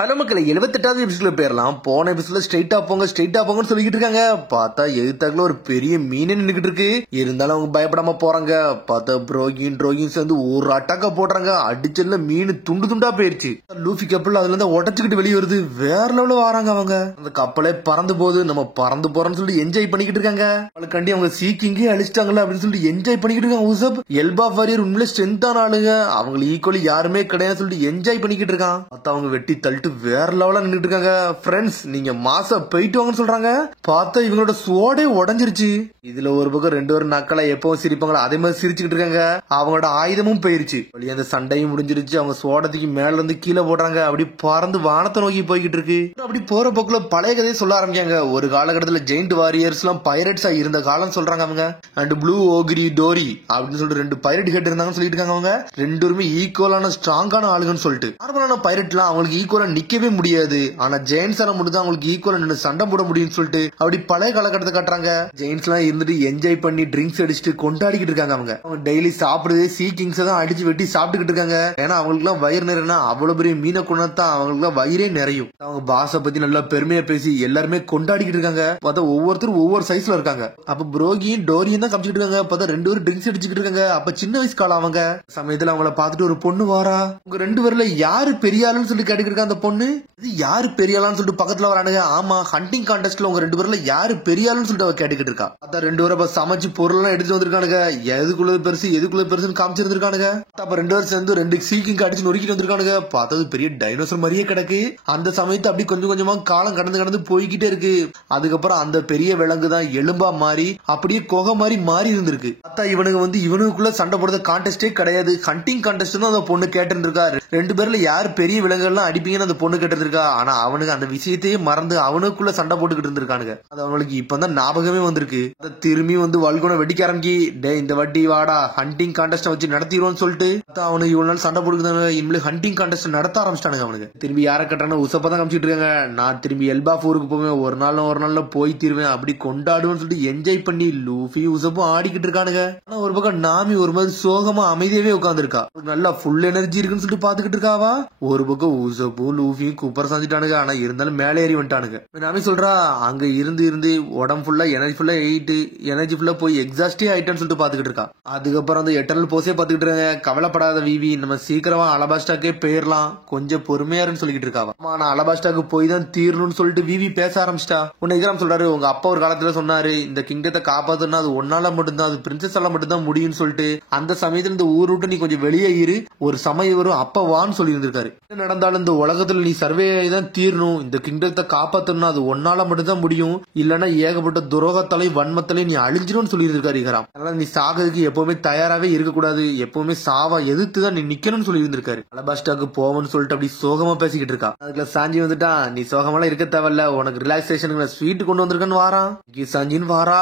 Hello மக்களை 78வது எபிசோட்ல போயிடலாம். போன எபிசோட்ல ஸ்ட்ரைட்டா போங்கன்னு சொல்லிட்டு இருக்காங்க. பார்த்தா எதிர்த்தாக்குல ஒரு பெரிய மீன் நின்னுகிட்டு இருக்கு. இருந்தாலும் அவங்க பயப்படாம போறாங்க. பார்த்தா ட்ரோகின் சேர்ந்து ஒரு அட்டாக்கா போடுறாங்க. அடிச்சதுல மீன் துண்டு துண்டா போயிருச்சு. லூஃபி கப்பல் அதுல இருந்து உடச்சுக்கிட்டு வெளியே வருது. வேற லெவல வராங்க அவங்க. அந்த கப்பலே பறந்து போகுது. நம்ம பறந்து போறோம்னு சொல்லி என்ஜாய் பண்ணிக்கிட்டு இருக்காங்க. அவளுக்காண்டி அவங்க சீக்கிங்கே அழிச்சிட்டாங்களா அப்படின்னு சொல்லிட்டு என்ஜாய் பண்ணிக்கிட்டு இருக்காங்க. உசப் எல்பா வாரியர் உண்மையில ஸ்ட்ரென்த்தான ஆளுங்க. அவங்க ஈக்குவலி யாருமே கிடையாது சொல்லிட்டு என்ஜாய் பண்ணிக்கிட்டு இருக்கான். பார்த்தா அவங்க வெட்டி தள்ளிட்டு வேற லெவலா நின்னுட்டு இருக்காங்க. ஃப்ரெண்ட்ஸ் நீங்க மாசா போயிட்டு வாங்கன்னு சொல்றாங்க. பார்த்தா இவங்களோட சோடே உடஞ்சிருச்சு. இதுல ஒரு பக்கம் ரெண்டு பேரும் நக்கலா எப்பவும் சிரிப்பாங்களா அதே மாதிரி சிரிச்சுக்கிட்டு இருக்காங்க. அவங்களோட ஆயுதமும் போயிருச்சு. வழியா அந்த சண்டையும் முடிஞ்சிருச்சு. அவங்க சோடத்துக்கு மேல இருந்து கீழே போடுறாங்க. அப்படி பறந்து வானத்தை நோக்கி போய்கிட்டு இருக்கு. அப்படி போற பக்கம் பழைய கதையை சொல்ல ஆரம்பிக்காங்க. ஒரு காலகட்டத்தில் ஜெயிண்ட் வாரியர்ஸ் எல்லாம் பைரட்ஸா இருந்த காலம் சொல்றாங்க அவங்க. அண்ட் ப்ளூ ஓகிரி டோரி அப்படின்னு சொல்லிட்டு ரெண்டு பைரட் ஹெட் இருந்தாங்கன்னு சொல்லிட்டு இருக்காங்க. அவங்க ரெண்டு பேருமே ஈக்குவலான ஸ்ட்ராங்கான ஆளுங்கன்னு சொல்லிட்டு நார்மலான பைரட்லாம் அவங்களுக்கு ஈக்குவலா நிக்கவே முடியாது. ஆனா ஜெயின்ஸ் எல்லாம் மட்டும் அவங்களுக்கு ஈக்குவலா நின்று சண்டை போட முடியும்னு சொல்லிட்டு அப்படி பழைய காலகட்டத்தை காட்டுறாங்க. ஜெயின்ஸ் எல்லாம் இருந்துட்டு என்ஜாய் பண்ணி ட்ரிங்க்ஸ் அடிச்சுட்டு கொண்டாடிக்கிட்டு இருக்காங்க. அவங்க டெய்லி சாப்பிடுறது சீ கிங்ஸ் தான் அடிச்சு வெட்டி சாப்பிட்டுக்கிட்டு இருக்காங்க. ஏன்னா அவங்களுக்கு எல்லாம் வயிறு நிறையனா அவ்வளவு பெரிய மீனை கொண்டாதான் அவங்களுக்கு எல்லாம் வயிறே நிறையும். அவங்க பாச பத்தி நல்லா பெருமையா பேசி எல்லாருமே கொண்டாடிக்கிட்டு இருக்காங்க. பார்த்தா ஒவ்வொருத்தரும் ஒவ்வொரு சைஸ்ல இருக்காங்க. அப்ப புரோகியும் டோரியும் தான் காமிச்சிட்டு இருக்காங்க. பார்த்தா ரெண்டு பேரும் ட்ரிங்க்ஸ் அடிச்சுக்கிட்டு இருக்காங்க. அப்ப சின்ன வயசு காலம் அவங்க சமயத்துல அவங்கள பார்த்துட்டு ஒரு பொண்ணு வாரா. உங்க ரெண்டு பேர்ல யாரு பெரிய ஆளுன்னு சொல்லி கேட்டுக்கிட்டு இருக்கா. அந்த பொண்ணு இது யாரு பெரிய ஆளான்னு சொல்லிட்டு பக்கத்துல வரானுங்க. ஆமா ஹண்டிங் கான்டெஸ்ட்ல உங்க ரெண்டு பேர்ல யாரு பெரிய ஆளுன்னு சொல்லிட்டு அவ கேட்டுக்கிட்டு இருக்கா. அதான் ரெண்டு பேரும் சமைச்சு பொருள் எல்லாம் எடுத்து வந்திருக்கானுங்க. எதுக்குள்ள பெருசுன்னு காமிச்சிருந்திருக்கானுங்க. அப்ப ரெண்டு பேரும் சேர்ந்து ரெண்டு சீக்கிங் அடிச்சு நொறுக்கிட்டு வந்திருக்கானுங்க. பார்த்தது பெரிய டைனோசர் மாதிரியே கிடக்கு. அந்த சமயத்தை அப்படி கொஞ்சம் கொஞ்சமா காலம் கடந்து போய்கிட்டே இருக்கு. அதுக்கப்புறம் அந்த பெரிய விலங்கு தான் எலும்பா மாறி அப்படியே கொகை மாதிரி மாறி இருந்திருக்கு. பார்த்தா இவனுக்குள்ள சண்டை போடுறது கான்டெஸ்டே கிடையாது. ஹண்டிங் கான்டெஸ்ட் தான் அந்த பொண்ணு கேட்டு இருக்கா. ரெண்டு பேர்ல யாரு பெரிய விலங்குகள்லாம் அடிப்பீங்கன்னு அந்த பொண்ணு கேட்டு இருக்கா. ஆனா அவனுக்கு அந்த விஷயத்தையே மறந்து அவனுக்குள்ள சண்டை போட்டுக்கிட்டு இருந்திருக்கானுங்க. அது அவங்களுக்கு இப்பதான் ஞாபகமே வந்திருக்கு. திரும்பி வல்கோனை வெடிக்க ஆரம்பி இந்த வட்டி வாடா ஹண்டிங் கான்டெஸ்ட் வச்சு நடத்திடுவோம்னு சொல்லிட்டு அவனுக்கு இவ்வளவு நாள் சண்டை போட்டுக்கிட்டு இனிமேல் ஹண்டிங் கான்டெஸ்ட் நடத்த ஆரம்பிச்சிட்டானுங்க. அவனுக்கு திரும்பி யாரை கட்டான உசப்பதான் காமிச்சிட்டு இருக்காங்க. நான் திரும்பி எல்பா ஊருக்கு போவேன். ஒரு நாள்ல போய் தீருவேன். அப்படி கொண்டாடுவேன்னு சொல்லிட்டு என்ஜாய் பண்ணி லூஃபி உசப்பும் ஆடிக்கிட்டு இருக்கானுங்க. ஆனா ஒரு பக்கம் நாமி ஒரு மாதிரி சோகமா அமைதியாவே உட்கார்ந்து இருக்கா. நல்லா ஃபுல் எனர்ஜி இருக்குன்னு சொல்லிட்டு பாத்துக்கிட்டு இருக்காவா. ஒரு பக்கம் உசப்பும் லூஃபியும் கூப்பர் சாஞ்சிட்டானுங்க. ஆனா இருந்தாலும் மேலே ஏறி வந்துட்டானுங்க. நாமி சொல்றா அங்க இருந்து உடம்பு ஃபுல்லா எனர்ஜி ஃபுல்லா போய் எக்ஸாஸ்டே ஆயிட்டான்னு சொல்லிட்டு பாத்துக்கிட்டு இருக்கா. அதுக்கப்புறம் அந்த எட்டர்னல் போஸே பாத்துக்கிட்டு இருக்காங்க. கவலைப்படாத விவி, நம்ம சீக்கிரமா அலபாஸ்டாக்கே போயிடலாம், கொஞ்சம் பொறுமையாருன்னு சொல்லிட்டு இருக்காவா. நான் அலபாஸ்டாக்கு போய் தான் தீரணும்னு சொல்லிட்டு விவி பேச ஆரம்பிச்சிட்டா. உன்னை எக்ஸாம் சொல்றாரு, உங்க அப்பா ஒரு காலத்துல சொன்னாரு இந்த கிங்டத்தை காப்பாத்துனா அது ஒன்னால மட்டும்தான், அது பிரின்சஸ் எல்லாம் மட்டும்தான் முடியும்னு சொல்லிட்டு அந்த சமயத்துல இந்த ஊர் விட்டு நீ கொஞ்சம் வெளியே இரு, ஒரு சமயம் வரும் அப்ப வான்னு சொல்லி இருந்திருக்காரு. என்ன நடந்தாலும் இந்த உலகத்துல நீ சர்வே தான் தீரணும், இந்த கிங்டத்தை காப்பாத்தணும்னா அது ஒன்னால மட்டும்தான் முடியும், இல்லன்னா ஏகப்பட்ட துரோகத்தலை வன்மத்தலை நீ அழிஞ்சிடும் சொல்லி இருந்திருக்காரு இகராம். அதனால நீ சாகிறதுக்கு எப்பவுமே தயாராவே இருக்கக்கூடாது, எப்பவுமே சாவா எதிர்த்து தான் நீ நிக்கணும்னு சொல்லி இருந்திருக்காரு. அலபாஸ்டாக்கு போவோம்னு சொல்லிட்டு அப்படி சோகமா பேசிக்கிட்டு இருக்கா. அதுக்குள்ள சாஞ்சி வந்துட்டான், நீ சோகமெல்லாம் இருக்க தேவையில்ல, உனக்கு ரிலாக்ஸேஷனுக்கு ஸ்வீட் கொண்டு வந்திருக்கேன்னு வாரான். சாஞ்சின்னு வாரா.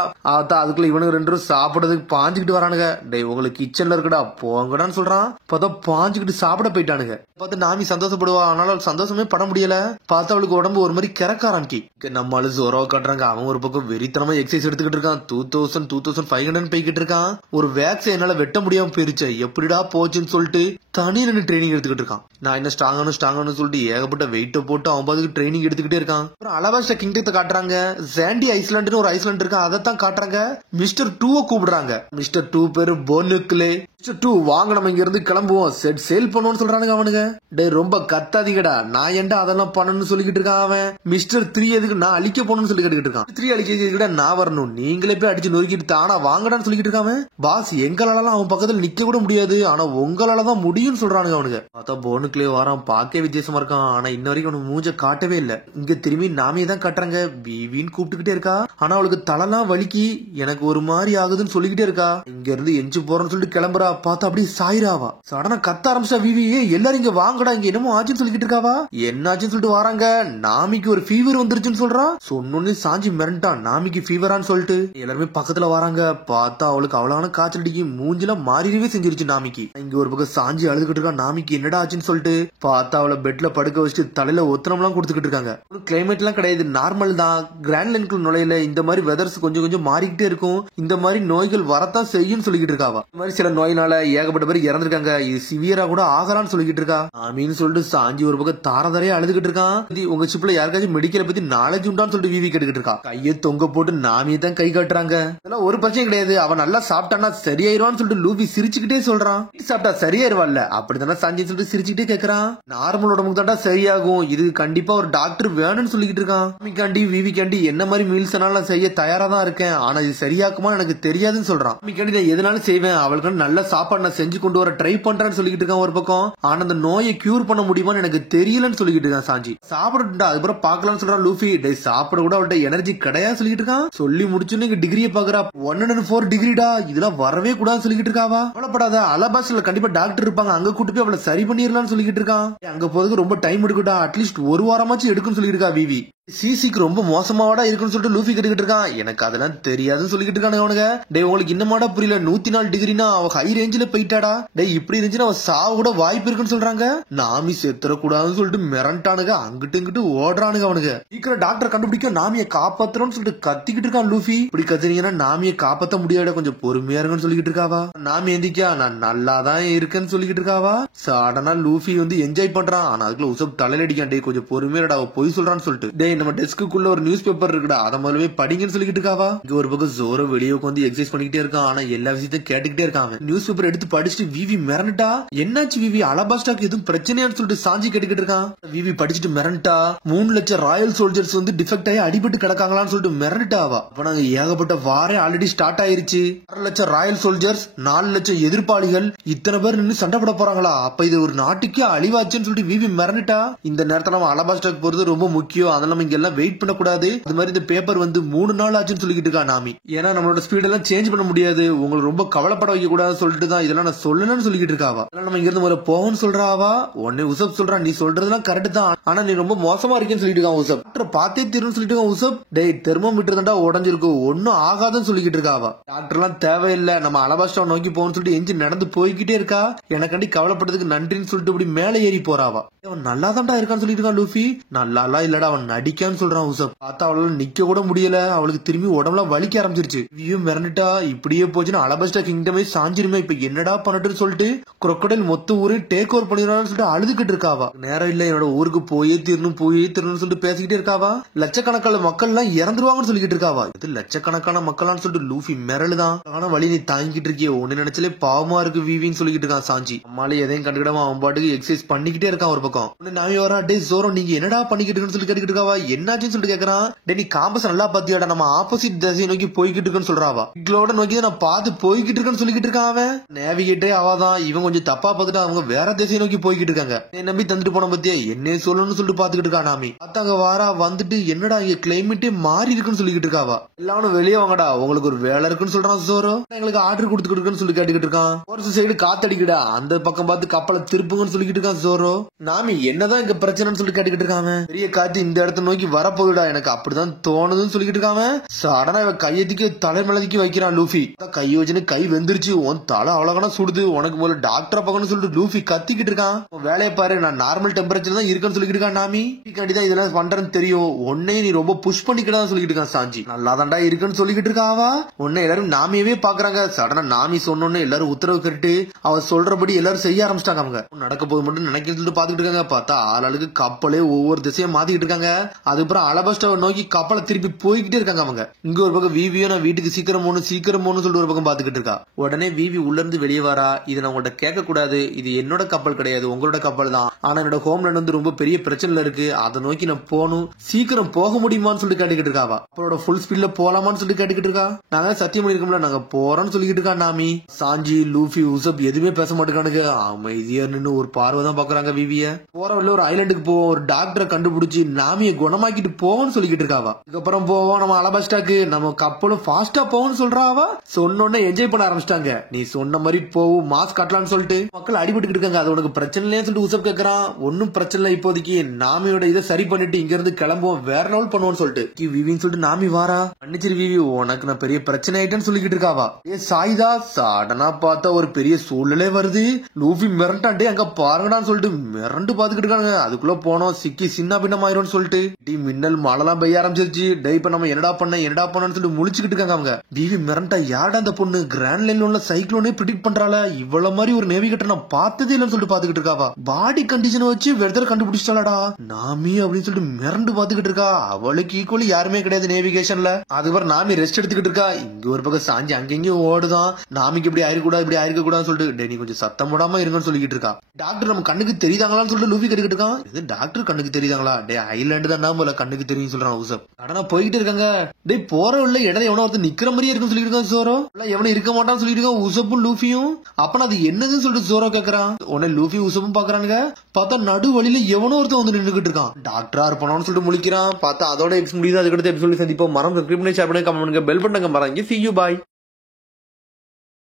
அதுக்குள்ள இவனுக்கு ரெண்டு பேரும் சாப்பிடுறதுக்கு பாஞ்சுக்கிட்டு வரானுங்க. டே உங்களுக்கு கிச்சன்ல இருக்குடா போங்கடான்னு சொல்றான். பார்த்தா பாஞ்சுக்கிட்டு சாப்பிட போயிட்டானுங்க. பார்த்து நாமி சந்தோஷப்படுவா. ஆனாலும் அவள் சந்தோஷமே பட முடியல. பார்த்தா அவளுக்கு உடம்பு ஒரு மாதிரி கிறக்க ஆரம்பிக்கி. நம்மளால ஜோரோ காட்டுறாங்க. அவன் ஒரு பக்கம் வெறித்தனமா எக்ஸசைஸ் எடுத்துக்கிட்டு இருக்கான். 2500 போய்கிட்டு இருக்கான். ஒரு வேக்ஸ் என்னால வெட்ட முடியாம போயிருச்சு, எப்படிடா போச்சுன்னு சொல்லிட்டு தனி ரெண்டு ட்ரைனிங் எடுத்துக்கிட்டு இருக்கான். நான் என்ன ஸ்ட்ராங்கானு சொல்லிட்டு ஏகப்பட்ட வெயிட்ட போட்டு அவன் பாத்துக்கு ட்ரைனிங் எடுத்துக்கிட்டே இருக்கான். அப்புறம் அலபாஸ்டா கிங்டத்தை காட்டுறாங்க. சாண்டி ஐஸ்லாண்டுன்னு ஒரு ஐஸ்லாண்ட் இருக்கா, அதைத்தான் காட்டுறாங்க. மிஸ்டர் 2 கூப்பிடுறாங்க. மிஸ்டர் 2 பேரு போனுக்குலே. மிஸ்டர் 2 வாங்க நம்ம இங்க இருந்து கிளம்புவோம், செட் சேல் பண்ணுவோம்னு சொல்றானுங்க அவனுங்க. டே ரொம்ப கத்தாதீங்கடா, நான் ஏன்டா அதெல்லாம் பண்ணணும்னு சொல்லிக்கிட்டு இருக்கான் அவன். மிஸ்டர் 3 எதுக்கு நான் அழிக்க போகணும்னு சொல்லி கேட்டுக்கிட்டு இருக்கான். 3 அழிக்க நான் வரணும், நீங்களே போய் அடிச்சு நொறுக்கிட்டு தானா வாங்கடான்னு சொல்லிக்கிட்டு இருக்கான். பாஸ் எங்களால அவன் பக்கத்துல நிக்க கூட முடியாது, ஆனா உங்களாலதான் முடியும்னு சொல்றானுங்க அவனுங்க. பார்த்தா போனுக்குள்ளே வரான், பாக்கே வித்தியாசமா இருக்கான். ஆனா இன்ன வரைக்கும் அவனுக்கு மூஞ்ச காட்டவே இல்ல. இங்க திரும்பி நாமே தான் காட்டுறாங்க. விவின்னு கூப்பிட்டுக்கிட்டே இருக்கா. ஆனா அவளுக்கு தலைலாம் வலிக்கி எனக்கு ஒரு மாதிரி ஆகுதுன்னு சொல்லிக்கிட்டே இருக்கா. இங்க இருந்து எஞ்சி போறேன்னு சொல்லிட்டு கிளம்புறா. பார்த்தா அப்படியே சாயிராவா. சடனா கத்த ஆரம்பிச்சா விவி, எல்லாரும் இங்க வாங்கடா, இங்க என்னமோ ஆச்சுன்னு சொல்லிக்கிட்டு இருக்காவா. என்ன ஆச்சுன்னு சொல்லிட்டு வராங்க. நாமிக்கு ஒரு ஃபீவர் வந்துருச்சுன்னு சொல்றான். சொன்னோன்னு சாஞ்சி மிரண்டான், நாமிக்கு ஃபீவரான்னு சொல்லிட்டு எல்லாருமே பக்கத்துல வராங்க. பார்த்தா அவளுக்கு அவ்வளவான காய்ச்சல் அடிக்கி மூஞ்சில மாறிடவே செஞ்சிருச்சு நாமிக்கு. இங்க ஒரு பக்கம் சாஞ்சி அழுதுகிட்டு இருக்கா. நாமிக்கு என்னடா ஆச்சுன்னு சொல்லிட்டு பார்த்தா அவளை பெட்ல படுக்க வச்சுட்டு தலையில ஒத்தனம் எல்லாம் கொடுத்துக்கிட்டு இருக்காங்க. ஒரு கிளைமேட் எல்லாம் கிடையாது, நார்மல் தான். கிராண்ட் லைனுக்குள்ள நுழையில இந்த மாதிரி வெதர்ஸ் கொஞ்சம் கொஞ்சம் மாறிக்கிட்டே இருக்கும். இந்த மாதிரி நோய்கள் வரத்தான் செய்யும் சொல்லிக்கிட்டு இருக்காவா. இந்த மாதிரி சில நோய் நோயினால ஏகப்பட்ட பேர் இறந்திருக்காங்க, இது சிவியரா கூட ஆகலான்னு சொல்லிக்கிட்டு இருக்கா. ஆமின்னு சொல்லிட்டு சாஞ்சி ஒரு பக்கம் தாரதாரையா அழுதுகிட்டு இருக்கான். உங்க ஷிப்ல யாருக்காச்சும் மெடிக்கலை பத்தி நாலேஜ் உண்டான்னு சொல்லிட்டு விவி கேட்டுக்கிட்டு இருக்கா. கையை தொங்க போட்டு நாமியை தான் கை காட்டுறாங்க. இதெல்லாம் ஒரு பிரச்சனை கிடையாது, அவன் நல்லா சாப்பிட்டானா சரியாயிருவான்னு சொல்லிட்டு லூபி சிரிச்சுக்கிட்டே சொல்றான். சாப்பிட்டா சரியாயிருவான்ல அப்படித்தானே சாஞ்சி சொல்லிட்டு சிரிச்சுக்கிட்டே கேட்கறான். நார்மல் உடம்புக்கு தாண்டா சரியாகும், இது கண்டிப்பா ஒரு டாக்டர் வேணும்னு சொல்லிக்கிட்டு இருக்கான். மிக்காண்டி விவி காண்டி என்ன மாதிரி மீல்ஸ் நான் செய்ய தயாரா தான் இருக்கேன், ஆனா இது சரியாக்குமா எனக்கு தெரியாதுன்னு சொல்றான். மிக்காண்டி நான் எதனாலும் செய்வேன், அவளுக்கு நல்ல சாப்பாடு நான் செஞ்சு கொண்டு வர ட்ரை பண்றேன்னு சொல்லிக்கிட்டு இருக்கான் ஒரு பக்கம். ஆனா அந்த நோயை கியூர் பண்ண முடியுமான்னு எனக்கு தெரியலன்னு சொல்லிக்கிட்டு இருக்கான் சாஞ்சி. சாப்பிடுடா அதுக்கப்புறம் பாக்கலாம்னு சொல்றான் லூஃபி. டே சாப்பிட கூட அவள்கிட்ட எனர்ஜி கிடையாது சொல்லிட்டு இருக்கான். சொல்லி முடிச்சுன்னு இங்க டிகிரியை பாக்குறா. 104 டிகிரிடா, இதெல்லாம் வரவே கூடாதுன்னு சொல்லிட்டு இருக்காவா. கவலைப்படாத, அலபாஸ்ல கண்டிப்பா டாக்டர் இருப்பாங்க, அங்க கூட்டு போய் அவளை சரி பண்ணிடலாம்னு சொல்லிட்டு இருக்கான். அங்க போறதுக்கு ரொம்ப டைம் எடுக்கட்டா, அட்லீஸ்ட் ஒரு வாரமாச்சும் எடுக்குன்னு சொல்லிட்டு இருக்கா விவி. சிசிக்கு ரொம்ப மோசமாவாடா இருக்குன்னு சொல்லிட்டு லூஃபி கேட்டுக்கிட்டு இருக்கான். எனக்கு அதெல்லாம் தெரியாதுன்னு சொல்லிட்டு இருக்கானு அவனுங்க. டே உங்களுக்கு இன்னமாடா புரியல, 104 டிகிரினா அவ ஹை ரேஞ்சில போயிட்டாடா. டே இப்படி இருந்துச்சுன்னா அவ சாவு கூட வாய்ப்பு இருக்குன்னு சொல்றாங்க. நாமி செத்துறக்கூடாதுன்னு சொல்லிட்டு மிரண்டானுங்க, அங்கிட்டு இங்கிட்டு ஓடுறானுங்க அவனுங்க. சீக்கிரம் டாக்டர் கண்டுபிடிக்க நாமியை காப்பாத்துறோம்னு சொல்லிட்டு கத்திக்கிட்டு இருக்கான் லூஃபி. இப்படி கத்துனீங்கன்னா நாமியை காப்பாத்த முடியாத, கொஞ்சம் பொறுமையா இருக்குன்னு சொல்லிட்டு இருக்காவா. நாமி எந்திக்கா நான் நல்லா தான் இருக்கேன்னு சொல்லிட்டு இருக்காவா. சடனா லூஃபி என்ஜாய் பண்றான். ஆனா அதுக்குள்ள உசப் தலையில அடிக்கான். டே கொஞ்சம் பொறுமையாடா அவ பொய் சொல்றான்னு சொல்லிட்டு. டே நம்ம டெஸ்க்குள்ள ஒரு நியூஸ் பேப்பர் இருக்குடா, அதை முதல்ல படிங்கன்னு சொல்லிட்டு இருக்காவா. இங்க ஒரு பக்கம் ஜோரோ வெளியே உட்காந்து எக்ஸசைஸ் பண்ணிக்கிட்டே இருக்கான். ஆனா எல்லா விஷயத்தையும் கேட்டுக்கிட்டே இருக்கான். நியூஸ் பேப்பர் எடுத்து படிச்சுட்டு விவி மிரண்டா. என்னாச்சு விவி, அலபாஸ்டாக்கு எதுவும் பிரச்சனையான்னு சொல்லிட்டு சாஞ்சி கேட்டுக்கிட்டு இருக்கான். விவி படிச்சுட்டு மிரண்டா. 3 லட்சம் ராயல் சோல்ஜர்ஸ் டிஃபெக்ட் ஆகி அடிபட்டு கிடக்காங்களான்னு சொல்லிட்டு மிரண்டாவா. அப்ப நாங்க ஏகப்பட்ட வாரே ஆல்ரெடி ஸ்டார்ட் ஆயிருச்சு. 6 லட்சம் ராயல் சோல்ஜர்ஸ், 4 லட்சம் எதிர்ப்பாளிகள், இத்தனை பேர் நின்று சண்டை போட போறாங்களா. அப்ப இது ஒரு நாட்டுக்கே அழிவாச்சுன்னு சொல்லிட்டு விவி மிரண்டா. இந்த நேரத்துல நம்ம அலபாஸ்டாக்கு போறது ரொம்ப முக்கியம், அதெல்லாம் நம்ம இங்க எல்லாம் வெயிட் பண்ணக்கூடாது. அது மாதிரி இந்த பேப்பர் 3 நாள் ஆச்சுன்னு சொல்லிட்டு இருக்கா நாமி. ஏன்னா நம்மளோட ஸ்பீட் எல்லாம் சேஞ்ச் பண்ண முடியாது, உங்களை ரொம்ப கவலைப்பட வைக்க கூடாதுன்னு சொல்லிட்டு தான் இதெல்லாம் நான் சொல்லணும்னு சொல்லிட்டு இருக்காவா. நம்ம இங்க இருந்து முதல்ல போகணும்னு சொல்றாவா. உடனே உசப் சொல்றான், நீ சொல்றதுலாம் கரெக்ட் தான், ஆனா நீ ரொம்ப மோசமா இருக்கேன்னு சொல்லிட்டு இருக்கான் உசப். டாக்டர் பார்த்தே தீருன்னு சொல்லிட்டு இருக்கான் உசப். டே தெர்மோமீட்டர் தாண்டா உடஞ்சிருக்கு, ஒன்னும் ஆகாதுன்னு சொல்லிட்டு இருக்காவா. டாக்டர் எல்லாம் தேவையில்லை, நம்ம அலபாஸ்டா நோக்கி போகணும்னு சொல்லிட்டு எஞ்சி நடந்து போய்கிட்டே இருக்கா. எனக்காண்டி கவலைப்பட்டதுக்கு நன்றின்னு சொல்லிட்டு இப்படி மேலே ஏறி போறாவா. அவன் நல்லா தான்டா இருக்கான்னு சொல்லிட்டு இருக்கான் லூஃபி. நல்லா இல்லடா அவன் நடிக்கான்னு சொல்றான் உசப். பார்த்தா அவளால நிக்க கூட முடியல, அவளுக்கு திரும்பி உடம்புல வலிக்க ஆரம்பிச்சிருச்சு. மிரண்டுட்டா. இப்படியே போச்சுன்னா அலபாஸ்டா கிங்டமே சாஞ்சிருமே, இப்ப என்னடா பண்ணட்டுன்னு சொல்லிட்டு crocodile மொத்த ஊரே டேக் ஓவர் பண்ணிடுறான்னு சொல்லிட்டு அழுதுகிட்டு இருக்காவா. நேரம் இல்ல, என்னோட ஊருக்கு போயே தீரணும்னு சொல்லிட்டு பேசிக்கிட்டே இருக்காவா. லட்சக்கணக்கான மக்கள் எல்லாம் இறந்துருவாங்கன்னு சொல்லிட்டு இருக்காவா. இது லட்சக்கணக்கான மக்களான்னு சொல்லிட்டு லூஃபி மிரளுதான். ஆனா வழி நீ தாங்கிட்டு இருக்கிய, ஒன்னு நினைச்சாலே பாவமா இருக்கு விவின்னு சொல்லிட்டு இருக்கான் சாஞ்சி. அம்மாலே எதையும் கண்டுக்கிடாம அவன் பாட்டுக்கு எக்ஸசைஸ் பண்ணிக்கிட்டே இருக்கான் ஒரு பக்கம். நாய் வரா. டே ஜோரோ நீங்க என்னடா பண்ணிக்கிட்டு இருக்குன்னு சொல்லி கேட்டுக்கிட்டு இருக்காவா. என்னாச்சுன்னு சொல்லிட்டு கேக்குறான். டே நீ காம்பஸ் நல்லா பாத்தியாடா, நம்ம ஆப்போசிட் திசையை நோக்கி போய்கிட்டு இருக்குன்னு சொல்றாவா. இங்களோட நோக்கி நான் பார்த்து போய்கிட்டு இருக்கேன்னு சொல்லிக்கிட்டு இருக்கான் அவன். நேவிகேட்டே ஆவாதான், இவன் கொஞ்சம் தப்பா பார்த்துட்டு அவங்க வேற திசையை நோக்கி போய்கிட்டு இருக்காங்க. நம்பி தந்துட்டு போன பத்தியா என்ன சொல்லணும்னு சொல்லிட்டு பாத்துக்கிட்டு இருக்கா நாமி. அத்தாங்க வாரா வந்துட்டு என்னடா இங்க கிளைமேட்டே மாறி இருக்குன்னு சொல்லிக்கிட்டு இருக்காவா. எல்லாரும் வெளியே வாங்கடா, உங்களுக்கு ஒரு வேலை இருக்குன்னு சொல்றான் ஜோரோ. எங்களுக்கு ஆர்டர் கொடுத்துக்கிட்டு சொல்லி கேட்டுக்கிட்டு இருக்கான். ஒரு சைடு காத்தடிக்கடா, அந்த பக்கம் பார்த்து கப்பலை திருப்புங்கன்னு சொல்லிக்கிட்டு இருக்கான் ஜோரோ. நாமி என்னதான் இங்க பிரச்சனைன்னு சொல்லி கேட்டுக்கிட்டு இருக்காங்க. பெரிய காத்து இந்த இடத்த நோக்கி வரப்போகுடா, எனக்கு அப்படிதான் தோணுதுன்னு சொல்லிக்கிட்டு இருக்காங்க. சடனா கையத்துக்கு தலைமலதிக்கு வைக்கிறான் லூஃபி. கை வச்சுன்னு கை வெந்துருச்சு, உன் தலை அவ்வளவுனா சுடுது, உனக்கு முதல்ல டாக்டரை பார்க்கணும்னு சொல்லிட்டு லூஃபி கத்திக்கிட்டு இருக்கான். வேலையை பாரு, நான் நார்மல் டெம்பரேச்சர் தான் இருக்குன்னு சொல்லிட்டு இருக்கான் நாமி. கண்டிதான் இதெல்லாம் பண்றேன்னு தெரியும், உன்னை நீ ரொம்ப புஷ் பண்ணிக்கிட்டா சொல்லிட்டு இருக்கான் சாஞ்சி. நல்லா தாண்டா இருக்குன்னு சொல்லிக்கிட்டு இருக்காவா. உன்னை எல்லாரும் நாமியவே பாக்குறாங்க. சடனா நாமி சொன்னோன்னு எல்லாரும் உத்தரவு கேட்டு அவ சொல்றபடி எல்லாரும் செய்ய ஆரம்பிச்சிட்டாங்க. அவங்க நடக்க போது மட்டும் நினைக்கிறேன்னு சொல்லிட்டு பாத்துக்கிட்டு இருக்காங்க. பார்த்தா ஆளுக்கு கப்பலே ஒவ்வொரு திசையா மாத்திக்கிட்டு இருக்காங்க. அதுக்கப்புறம் அலபாஸ்டாவை நோக்கி கப்பலை திருப்பி போய்கிட்டே இருக்காங்க அவங்க. இங்க ஒரு பக்கம் விவியோ நான் வீட்டுக்கு சீக்கிரம் போகணும் சொல்லிட்டு ஒரு பக்கம் பாத்துக்கிட்டு இருக்கா. உடனே விவி உள்ள இருந்து வெளியே வரா. இதை நான் உங்கள்கிட்ட கேட்க கூடாது, இது என்னோட கப்பல் கிடையாது, உங்களோட கப்பல் தான். ஆனா என்னோட ஹோம்லேண்ட் ரொம்ப பெரிய பிரச்சனை இருக்கு, அதை நோக்கி நான் போகணும், சீக்கிரம் போக முடியுமான்னு சொல்லிட்டு கேட்டுக்கிட்டு இருக்காவா. அப்புறம் ஃபுல் ஸ்பீட்ல போலாமான்னு சொல்லிட்டு கேட்டுக்கிட்டு இருக்கா. நாங்க சத்தியம் பண்ணிருக்கோம்ல நாங்க போறோம்னு சொல்லிக்கிட்டு இருக்கா நாமி. சாஞ்சி லூஃபி உசப் எதுவுமே பேச மாட்டேங்கானுங்க. அமைதியா நின்று ஒரு பார்வை தான் பாக்குறாங்க விவிய. போற வழியில ஒரு ஐலாண்டுக்கு போவோம், ஒரு டாக்டரை கண்டுபிடிச்சு நாமியை குணமாக்கிட்டு போவோம்னு சொல்லிக்கிட்டு இருக்காவா. இதுக்கப்புறம் போவோம் நம்ம அலபாஸ்டாக்கு, நம்ம கப்பலும் ஃபாஸ்டா போவோம்னு சொல்றாவா. சொன்னோன்னே என்ஜாய் பண்ண ஆரம்பிச்சிட்டாங்க. நீ சொன்ன மாதிரி போவும் மாஸ்க் காட்டலாம்னு சொல்லிட்டு மக்கள் அடிபட்டு இருக்காங்க. அது உனக்கு பிரச்சனை இல்லைன்னு சொல்லிட்டு உசப் கேட்கறான். ஒன்னும் பிரச்சனை இல்லை, இப்போதைக்கு நாமியோட இதை சரி பண்ணிட்டு இங்க இருந்து கிளம்புவோம், வேற லெவல் பண்ணுவோம்னு சொல்லிட்டு விவின்னு சொல்லிட்டு நாமி வாரா. மன்னிச்சிரு விவி, உனக்கு நான் பெரிய பிரச்சனை ஆயிட்டேன்னு சொல்லிக்கிட்டு இருக்காவா. ஏ சாய்தா, சடனா பார்த்தா ஒரு பெரிய சூழ்நிலை வருது. லூஃபி மிரண்டாண்டே அங்க பாருங்கடான்னு சொல்லிட்டு மிரண்டு பாத்துக்கிட்டு இருக்காங்க. அதுக்குள்ள போனோம் சிக்கி சின்ன பின்னம் ஆயிரும் சொல்லிட்டு மின்னல் மழைலாம் பெய்ய ஆரம்பிச்சிருச்சு. டே இப்ப நம்ம என்னடா பண்ணன்னு சொல்லிட்டு முழிச்சுக்கிட்டு இருக்காங்க அவங்க. விவி மிரண்டா, யாடா அந்த பொண்ணு கிராண்ட் லைன்ல உள்ள சைக்ளோனே பிரிடிக்ட் பண்றாள, இவ்வளவு மாதிரி ஒரு நேவிகேட்டர் நான் பார்த்ததே இல்லைன்னு சொல்லிட்டு பாத்துக்கிட்டு இருக்காவா. பாடி கண்டிஷனை வச்சு வெதர் கண்டுபிடிச்சிட்டாளடா நாமி அப்படின்னு சொல்லிட்டு மிரண்டு பாத்துக்கிட்டு இருக்கா. அவளுக்கு ஈக்குவலி யாருமே கிடையாது நேவிகேஷன்ல. அதுவரை நாமி ரெஸ்ட் எடுத்துக்கிட்டு இருக்கா. இங்க ஒரு பக்கம் சாஞ்சி அங்கெங்கயும் ஓடுதான். நாமிக்கு இப்படி ஆயிருக்கூடாது இப்படி ஆயிருக்க கூடாதுன்னு சொல்லிட்டு டே நீ கொஞ்சம் சத்தம் போடாம இருங்கன்னு சொல்லிக்கிட்டு இருக்கா. டாக்டர் நம்ம கண்ணுக்கு தெரியுதாங்களான்னு சொல்லிட்டு லூபி கேட்டுக்கிட்டு இருக்கான். இது டாக்டர் கண்ணுக்கு தெரியுதாங்களா? டே ஐலாண்டு தான் போல கண்ணுக்கு தெரியும் சொல்றான் யூசப். ஆனா போய்கிட்டு இருக்காங்க. டே போற உள்ள இடம் எவனோ ஒருத்தர் நிக்கிற மாதிரியே இருக்குன்னு சொல்லிட்டு இருக்கான் ஜோரோ. எவனும் இருக்க மாட்டான்னு சொல்லிட்டு இருக்கான் யூசப்பும் லூபியும். அப்ப அது என்னதுன்னு சொல்லிட்டு ஜோரோ கேக்குறான். உடனே லூபி யூசப்பும் பாக்குறானுங்க. பார்த்தா நடு வழியில எவனோ ஒருத்தர் வந்து நின்னுகிட்டு இருக்கான். டாக்டரா இருப்பானு சொல்லிட்டு முழிக்கிறான். பார்த்தா அதோட எபிசோட் முடியுது. அதுக்கடுத்து எபிசோட் சந்திப்போம். மரம் சப்ஸ்கிரைப் பண்ணி ஷேர் பண்ணி கமெண்ட் பண்ணுங்க. பெல் பண்ணுங்க. மறங்க. See you bye.